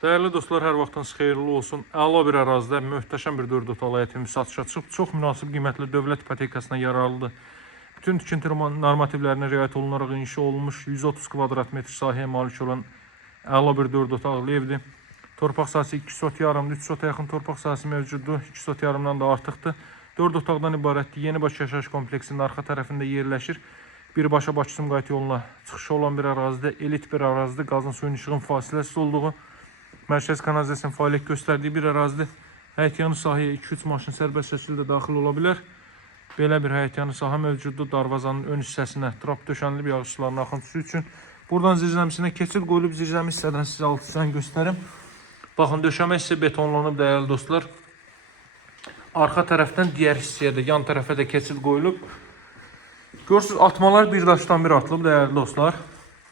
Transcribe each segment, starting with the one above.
Değerli dostlar, hər vaxtınız xeyirli olsun. Əla bir ərazidə möhtəşəm bir 4 otaqlı həyətimiz satışa çıxıb. Çox münasib qiymətli dövlət ipotekasına yararlıdır. Bütün tikinti normativlərinə riayət olunaraq inşa olunmuş 130 kvadrat metr sahəyə malik olan əla bir 4 otaqlı evdir. Torpaq sahəsi 2 sot yarımdır, 3 sota yaxın torpaq sahəsi mövcuddur, 2 sot yarımdan da artıqdır. 4 otaqdan ibarətdir. Yenibaş yaşayış kompleksinin arxa tərəfində yerləşir. Birbaşa Bakı-Sumqayıt yoluna çıxışı olan bir ərazidə, elit bir ərazidə, qazın suyun işığın fasiləsiz olduğu, mərkəz kanalizasyon fəaliyyət göstərdiyi bir ərazidir. Həyətyanı sahəyə 2-3 maşın sərbəst şəkildə daxil ola bilər. Belə bir həyətyanı sahə mövcuddur. Darvazanın ön hissəsinə trap döşənilib yağışların axıntısı üçün. Buradan zirzəmisinə keçid qoyulub, zirzəmi hissədən sizə alt hissəni göstərim. Baxın, döşəmə hissə betonlanıb dəyərli dostlar. Arxa tərəfdən digər hissəyə də, yan tərəfə də keçid qoyulub. Görürsünüz, atmalar bir daşdan bir atılıb dəyərli dostlar.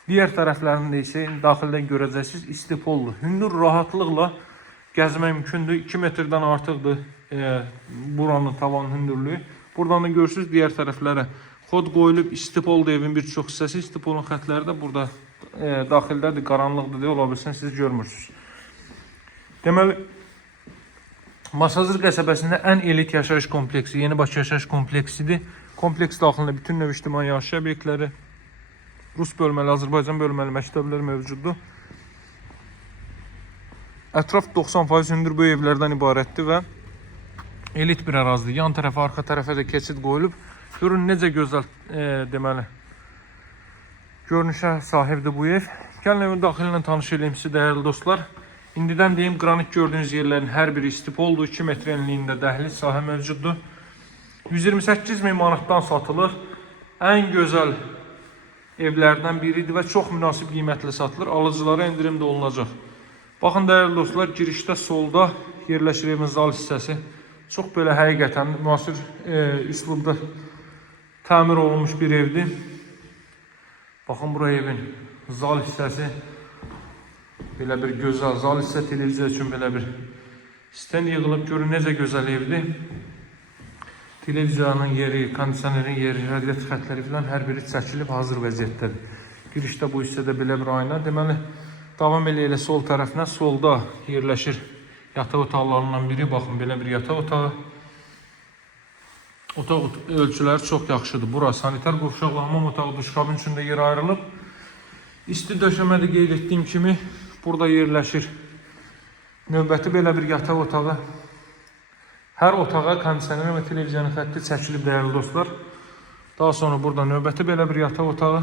Diğer tərəflərində isə daxildən görəcəksiniz istipollu. Hündür rahatlıqla gəzmək mümkündür. 2 metrdən artıqdır buranın tavan hündürlüyü. Buradan da görürsünüz diğer tərəflərə xod qoyulub. İstipollu evin bir çox hissəsi. İstipolun xətləri də burada daxildədir, qaranlıqdır deyə ola bilsin, siz görmürsünüz. Deməli, Masazır qəsəbəsində ən elit yaşayış kompleksi, Yenibaş yaşayış kompleksidir. Kompleks daxilində bütün növ ictimai yaşayış obyektləri, Rus bölməli, Azərbaycan bölməli məktəblər mövcuddur. Ətraf 90% hündür bu evlərdən ibarətdir və elit bir ərazidir. Yan tərəfə, arxa tərəfə də keçid qoyulub. Görün necə gözəl deməli görünüşə sahibdir bu ev. Gəlin evin daxili ilə tanış edeyim sizi dəyərli dostlar. İndidən deyim, qranit gördüyünüz yerlərin hər biri istipoldur. 2 metr enliyində dəhliz sahə mövcuddur. 128 min manatdan satılır. Ən gözəl evlərdən biridir və çox münasib qiymətlə satılır. Alıcılara endirim də olunacaq. Baxın dəyərli dostlar, girişdə solda yerləşir evin zal hissəsi. Çox belə həqiqətən müasir üslubda təmir olunmuş bir evdir. Baxın bura evin zal hissəsi. Belə bir gözəl zal hissə, televiziya üçün belə bir sten yığılıb. Görün necə gözəl evdir. Televiziyanın yeri, kondisionerin yeri, radiator xətləri filan hər biri çəkilib hazır vəziyyətdədir. Girişdə bu hissədə belə bir ayna. Deməli, davam elə sol tərəfinə, solda yerləşir yataq otaqlarından biri. Baxın, belə bir yataq otağı. Otaq ölçüləri çox yaxşıdır. Bura sanitar qovşaqlı hamam otağı, duşkabin üçün də yer ayrılıb. İsti döşəmədə qeyd etdiyim kimi burada yerləşir növbəti belə bir yataq otağı. Hər otağa kondisioner və televiziyanın xətti çəkilib dəyərli dostlar. Daha sonra burada növbəti belə bir yataq otağı.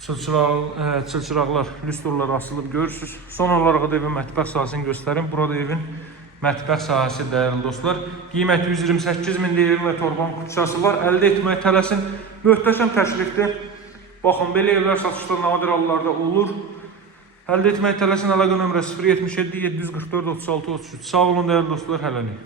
Çılçıraqlar, lüstrlar asılıb görürsünüz. Son olaraq da evin mətbəx sahəsini göstərim. Burada evin mətbəx sahəsi dəyərli dostlar. Qiyməti 128 min deyil və torban kutsası var. Əldə etməyə tələsin. Möhtəşəm təklifdir. Baxın, belə evlər satışda nadir hallarda olur. Əldə etməyə tələsin, əlaqə nömrə 077 744 36 33. Sağ olun dəyərli dostlar, hələlik.